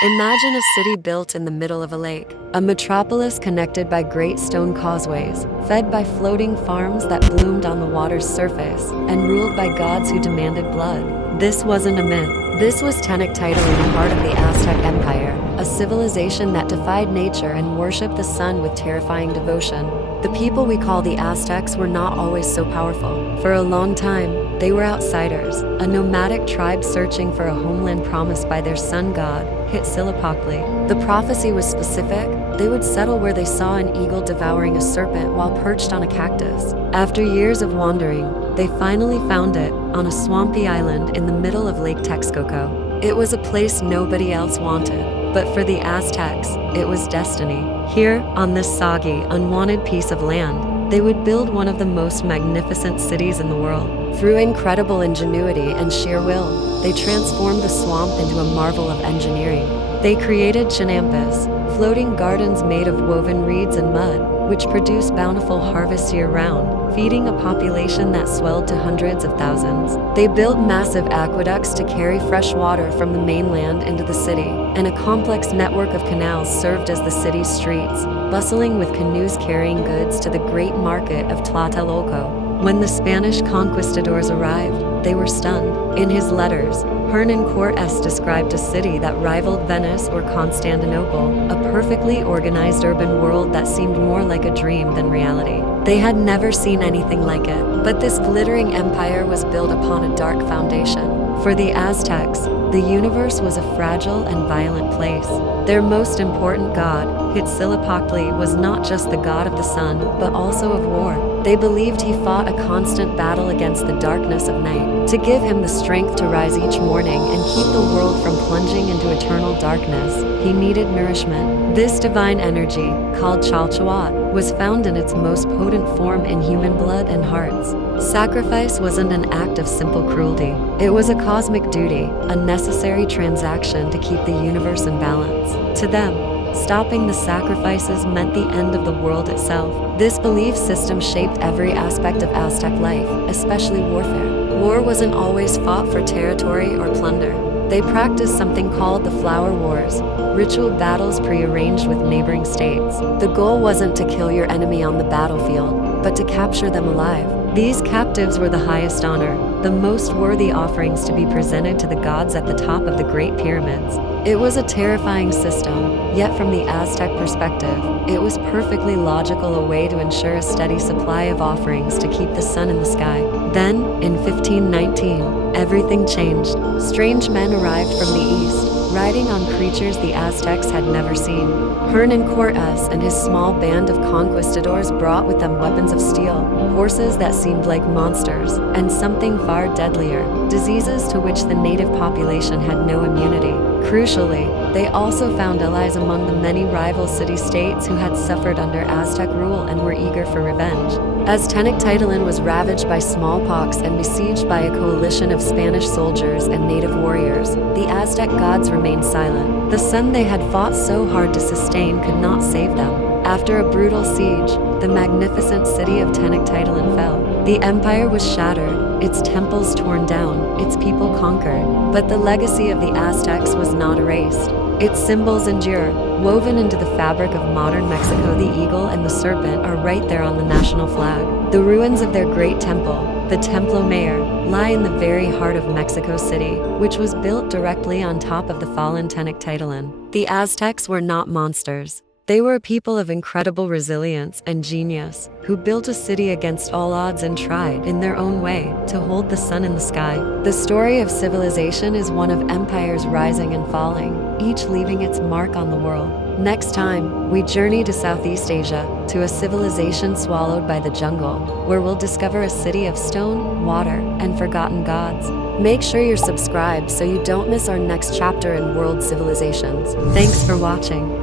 Imagine a city built in the middle of a lake, a metropolis connected by great stone causeways, fed by floating farms that bloomed on the water's surface, and ruled by gods who demanded blood. This wasn't a myth. This was Tenochtitlan in the heart of the Aztec Empire, a civilization that defied nature and worshipped the sun with terrifying devotion. The people we call the Aztecs were not always so powerful. For a long time, they were outsiders, a nomadic tribe searching for a homeland promised by their sun god, Huitzilopochtli. The prophecy was specific. They would settle where they saw an eagle devouring a serpent while perched on a cactus. After years of wandering, they finally found it on a swampy island in the middle of Lake Texcoco. It was a place nobody else wanted, but for the Aztecs, it was destiny. Here, on this soggy, unwanted piece of land, they would build one of the most magnificent cities in the world. Through incredible ingenuity and sheer will, they transformed the swamp into a marvel of engineering. They created chinampas, floating gardens made of woven reeds and mud, which produced bountiful harvests year-round, feeding a population that swelled to hundreds of thousands. They built massive aqueducts to carry fresh water from the mainland into the city, and a complex network of canals served as the city's streets, bustling with canoes carrying goods to the great market of Tlatelolco. When the Spanish conquistadors arrived, they were stunned. In his letters, Hernan Cortés described a city that rivaled Venice or Constantinople, a perfectly organized urban world that seemed more like a dream than reality. They had never seen anything like it, but this glittering empire was built upon a dark foundation. For the Aztecs, the universe was a fragile and violent place. Their most important god, Huitzilopochtli, was not just the god of the sun, but also of war. They believed he fought a constant battle against the darkness of night. To give him the strength to rise each morning and keep the world from plunging into eternal darkness, he needed nourishment. This divine energy, called Chalchawat, was found in its most potent form in human blood and hearts. Sacrifice wasn't an act of simple cruelty. It was a cosmic duty, a necessary transaction to keep the universe in balance. To them, stopping the sacrifices meant the end of the world itself. This belief system shaped every aspect of Aztec life, especially warfare. War wasn't always fought for territory or plunder. They practiced something called the Flower Wars, ritual battles prearranged with neighboring states. The goal wasn't to kill your enemy on the battlefield, but to capture them alive. These captives were the highest honor, the most worthy offerings to be presented to the gods at the top of the Great Pyramids. It was a terrifying system, yet from the Aztec perspective, it was perfectly logical, a way to ensure a steady supply of offerings to keep the sun in the sky. Then, in 1519, everything changed. Strange men arrived from the east, riding on creatures the Aztecs had never seen. Hernan Cortés and his small band of conquistadors brought with them weapons of steel, horses that seemed like monsters, and something far deadlier, diseases to which the native population had no immunity. Crucially, they also found allies among the many rival city-states who had suffered under Aztec rule and were eager for revenge. As Tenochtitlan was ravaged by smallpox and besieged by a coalition of Spanish soldiers and native warriors, the Aztec gods remained silent. The sun they had fought so hard to sustain could not save them. After a brutal siege, the magnificent city of Tenochtitlan fell. The empire was shattered, its temples torn down, its people conquered. But the legacy of the Aztecs was not erased. Its symbols endure. Woven into the fabric of modern Mexico, the eagle and the serpent are right there on the national flag. The ruins of their great temple, the Templo Mayor, lie in the very heart of Mexico City, which was built directly on top of the fallen Tenochtitlan. The Aztecs were not monsters. They were a people of incredible resilience and genius, who built a city against all odds and tried, in their own way, to hold the sun in the sky. The story of civilization is one of empires rising and falling, each leaving its mark on the world. Next time, we journey to Southeast Asia, to a civilization swallowed by the jungle, where we'll discover a city of stone, water, and forgotten gods. Make sure you're subscribed so you don't miss our next chapter in world civilizations. Thanks for watching.